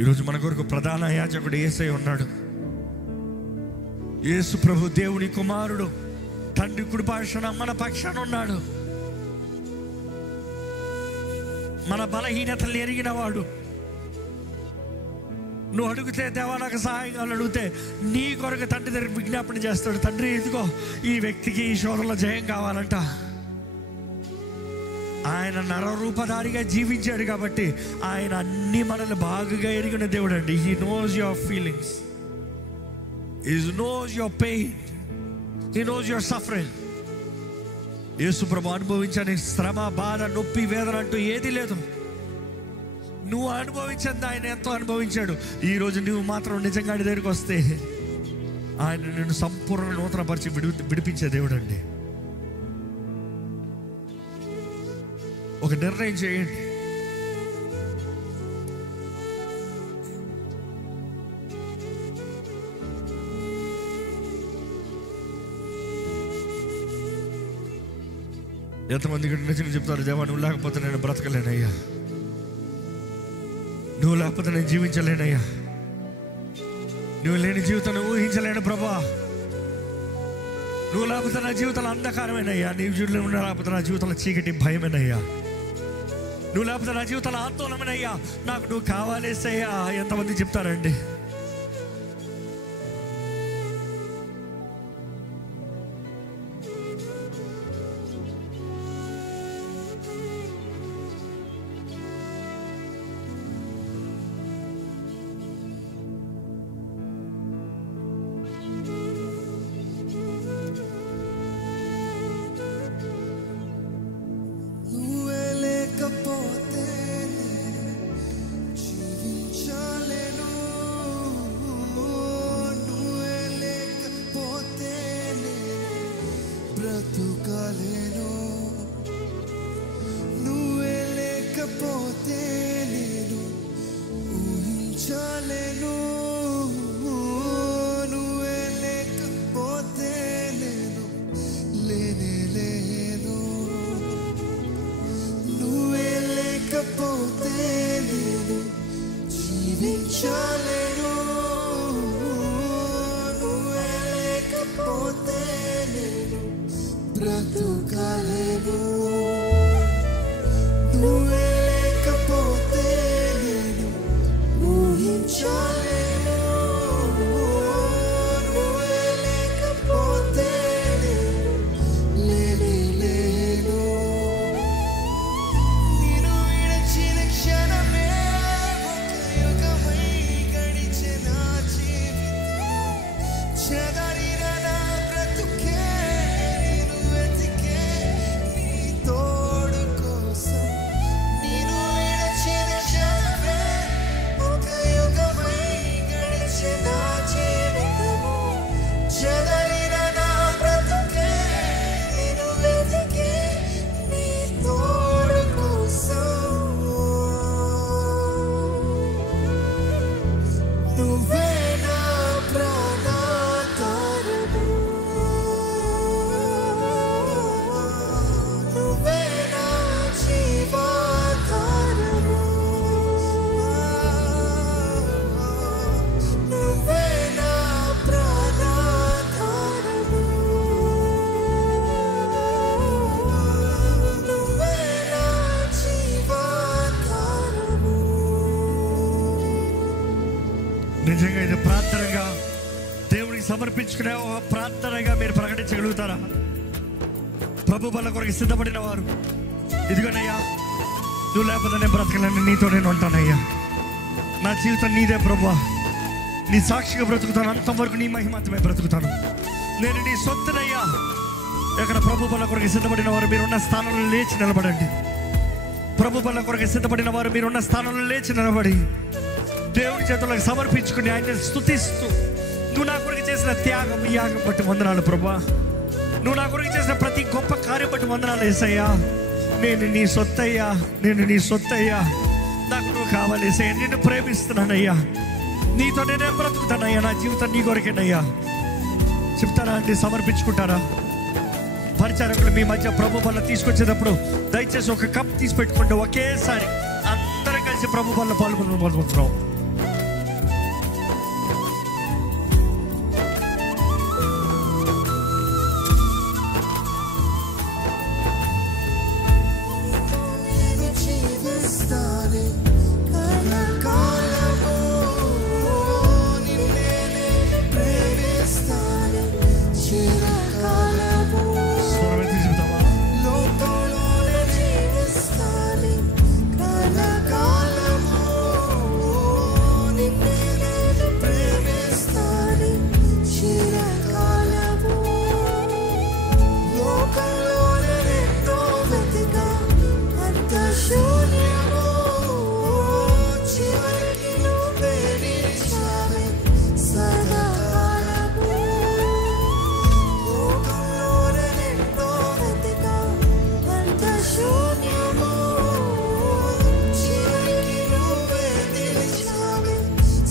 ఈరోజు మన కొరకు ప్రధాన యాజకుడు యేసయ్య ఉన్నాడు. యేసు ప్రభు దేవుని కుమారుడు, తండ్రి కుడి పక్షాన మన పక్షాన ఉన్నాడు. మన బలహీనతలు ఎరిగిన వాడు. నువ్వు అడిగితే దేవా నాకు సహాయం కావాలని అడిగితే నీ కొరకు తండ్రి దగ్గర విజ్ఞాపన చేస్తాడు. తండ్రి ఇదిగో ఈ వ్యక్తికి ఈ శోధనలో జయం కావాలంట. ఆయన నరరూపధారిగా జీవించాడు కాబట్టి ఆయన అన్ని మనల్ని బాగుగా ఎరిగిన దేవుడు అండి. He knows your feelings, he knows your pain, he knows your suffering. Yesu ప్రభు అనుభవించని శ్రమ, బాధ, నొప్పి, వేదన అంటూ ఏది లేదు. నువ్వు అనుభవించింది ఆయన ఎంతో అనుభవించాడు. ఈరోజు నువ్వు మాత్రం నిజంగా ఆయన దగ్గరికి వస్తే ఆయన నిన్ను సంపూర్ణ నూతనపరిచి విడిపించే దేవుడు అండి. ఒక నిర్ణయం చేయండి. ఎంతమంది ఇక్కడ నిజంగా చెప్తారు, దేవా నువ్వు లేకపోతే నేను బ్రతకలేనయ్యా, నువ్వు లేకపోతే నేను జీవించలేనయ్యా, నువ్వు లేని జీవితాన్ని ఊహించలేను ప్రభా, నువ్వు లేకపోతే నా జీవితంలో అంధకారమేనయ్యా, నీ జీవితంలో లేకపోతే నా జీవితంలో చీకటి భయమేనయ్యా, నువ్వు లేకపోతే నా జీవితంలో ఆందోళనమేనయ్యా, నాకు నువ్వు కావాలేసయ్యా. ఎంతమంది చెప్తారండి? నిజంగా ఇది ప్రార్థనగా దేవునికి సమర్పించుకునే ఒక ప్రార్థనగా మీరు ప్రకటించగలుగుతారా? ప్రభు బల కొరకు సిద్ధపడిన వారు, ఇదిగోనయ్యా నువ్వు లేకపోతే నేను బ్రతకలేను, నీతో నేను ఉంటానయ్యా, నా జీవితం నీదే ప్రభువా, నీ సాక్షిగా బ్రతుకుతాను, అంతవరకు నీ మహిమాత్మే బ్రతుకుతాను, నేను నీ సొత్తునయ్యా. ఇక్కడ ప్రభు బల కొరకు సిద్ధపడిన వారు మీరున్న స్థానంలో లేచి నిలబడండి. ప్రభు బల కొరకు సిద్ధపడిన వారు మీరున్న స్థానంలో లేచి నిలబడి దేవుని చేతులకు సమర్పించుకుని ఆయన స్తుతిస్తూ, నువ్వు నా కొరకు చేసిన త్యాగం, యాగం బట్టి వందనాలు ప్రభా, నువ్వు నా కొరకు చేసిన ప్రతి గొప్ప కార్యం బట్టి వందనాలు యేసయ్యా. నేను నీ సొత్తయ్యా, నేను నీ సొత్తయ్యా, నాకు నువ్వు కావాలి యేసయ్యా, నిన్ను ప్రేమిస్తున్నానయ్యా, నీతో నేనే బ్రతుకుతానయ్యా, నా జీవితం నీ కొరకేనయ్యా. చెప్తారా అండి? సమర్పించుకుంటారా? పరిచారకులు మీ మధ్య ప్రభు వల్ల తీసుకొచ్చేటప్పుడు దయచేసి ఒక కప్ తీసి పెట్టుకోండి. ఒకేసారి అందరం కలిసి ప్రభు వల్ల పాల్గొనుకుంటున్నాం.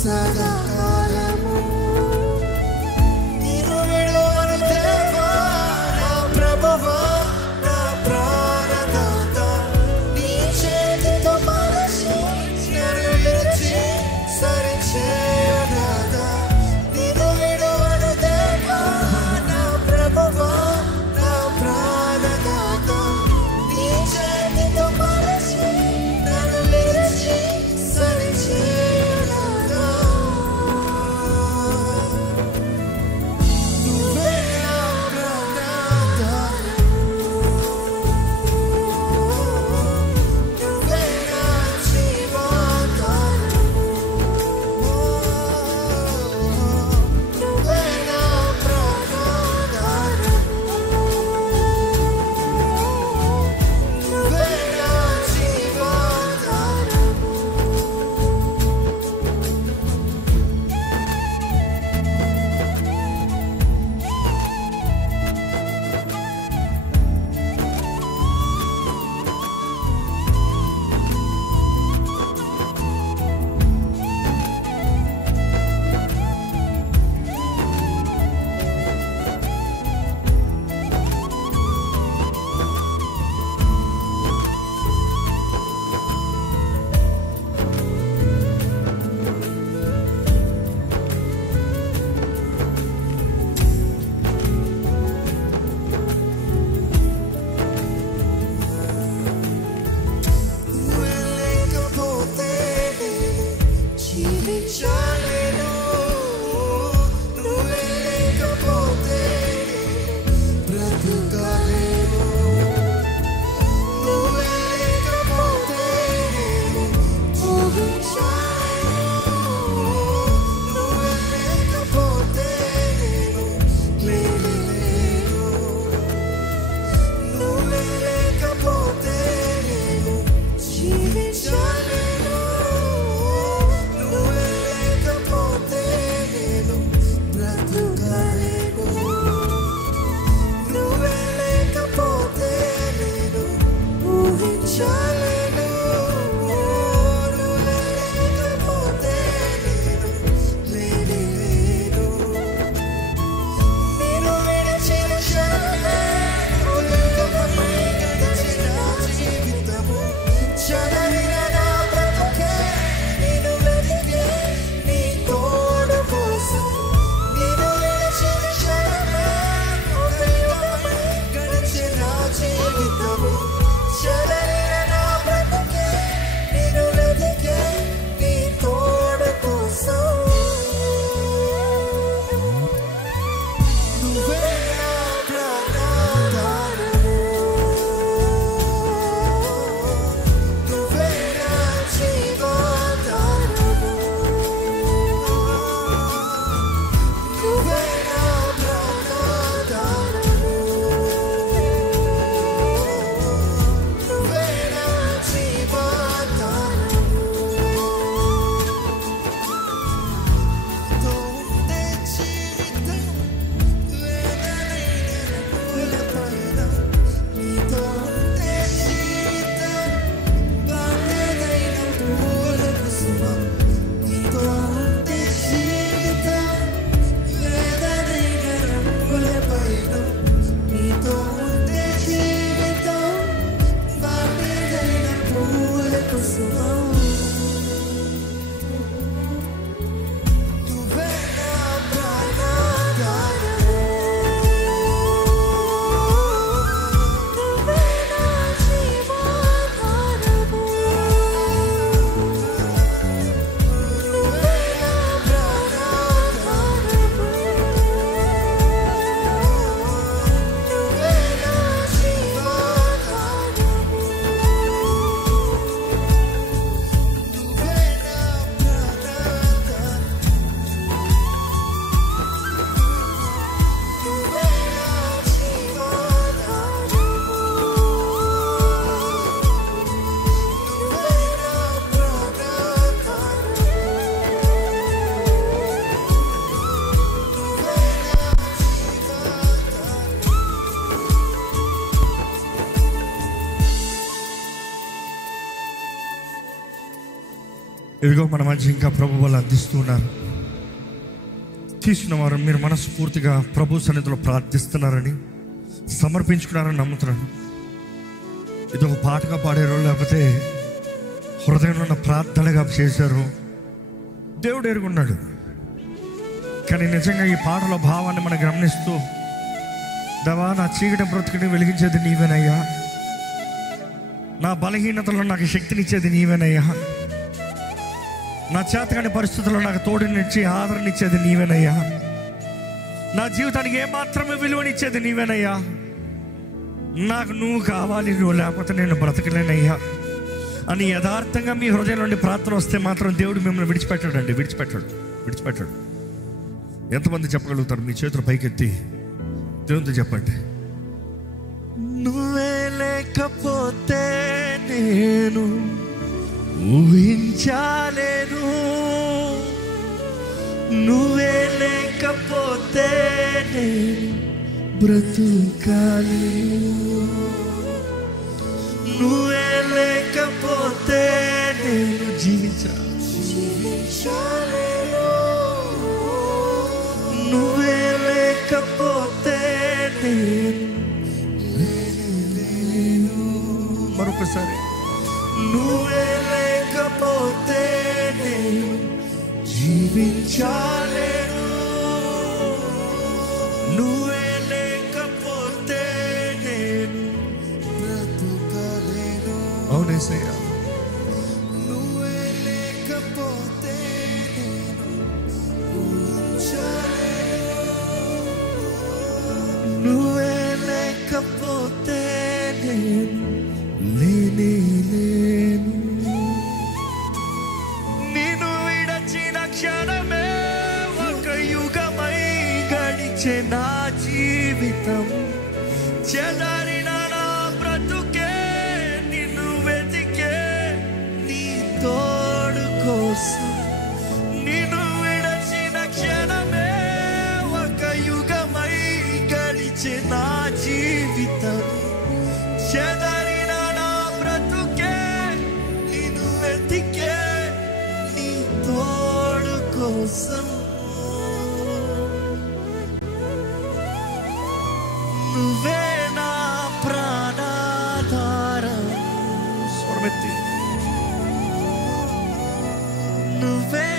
సదాకాలము. నిన్ను విడువను దేవా నా ప్రభువా, నా ప్రాణదాత. నీ చేతితో మలచి నన్ను విడిచి సరిచేయనాదా. నిన్ను విడువను దేవా నా ప్రభువా, నా ప్రాణదాత. నీ చేతితో మలచి నన్ను విడిచి సరిచేయనాదా. ఇదిగో మన మధ్య ఇంకా ప్రభు వాళ్ళు అందిస్తున్నారు. తీసుకున్న వారు మీరు మనస్ఫూర్తిగా ప్రభు సన్నిధిలో ప్రార్థిస్తున్నారని, సమర్పించుకున్నారని నమ్ముతున్నాను. ఇది ఒక పాటగా పాడారో లేకపోతే హృదయంలో ఉన్న ప్రార్థనగా చేశారు, దేవుడు ఎరుగున్నాడు. కానీ నిజంగా ఈ పాటలో భావాన్ని మనం గమనిస్తూ, దేవా నా చీకటి బ్రతుకుని వెలిగించేది నీవేనయ్యా, నా బలహీనతలో నాకు శక్తినిచ్చేది నీవేనయ్యా, నా చేతకాని పరిస్థితుల్లో నాకు తోడునిచ్చి ఆదరణిచ్చేది నీవేనయ్యా, నా జీవితానికి ఏమాత్రమే విలువనిచ్చేది నీవేనయ్యా, నాకు నువ్వు కావాలి, నువ్వు లేకపోతే నేను బ్రతకలేనయ్యా అని యథార్థంగా మీ హృదయం నుండి ప్రార్థన వస్తే మాత్రం దేవుడు మిమ్మల్ని విడిచిపెట్టాడండి. విడిచిపెట్టాడు. ఎంతమంది చెప్పగలుగుతారు? మీ చేతులు పైకెత్తి దేవునితో చెప్పండి. నువ్వే లేకపోతే నేను ఊహించాలేను, నువ్వే లేకపోతే నేను బ్రతుకాలేను, నువ్వే లేకపోతే నేను జీవించాలేను, నువ్వే లేకపోతే నేను మరొకసారి, నువ్వే లేకపోతే నేను జీవించాలేను, నువ్వే లేకపోతే నేను బ్రతుకలేను. అవునేసయ్యా, నువ్వే లేకపోతే నేను నువ్వే లేకపోతే నేను లేను. నిన్ను విడచిన క్షణమే ఒక యుగమై గడిచే నా జీవితం, చెదరిన నా బ్రతుకే నిన్ను వెతికే నీ తోడు కోసం. నిన్ను విడచిన క్షణమే ఒక యుగమై గడిచే నా జీవితం, చెదరిన నా బ్రతుకే నిన్ను వెతికే నీ తోడు కోసం. నువ్వే నా ప్రాణాధారం, స్వరమెత్తి, నువ్వే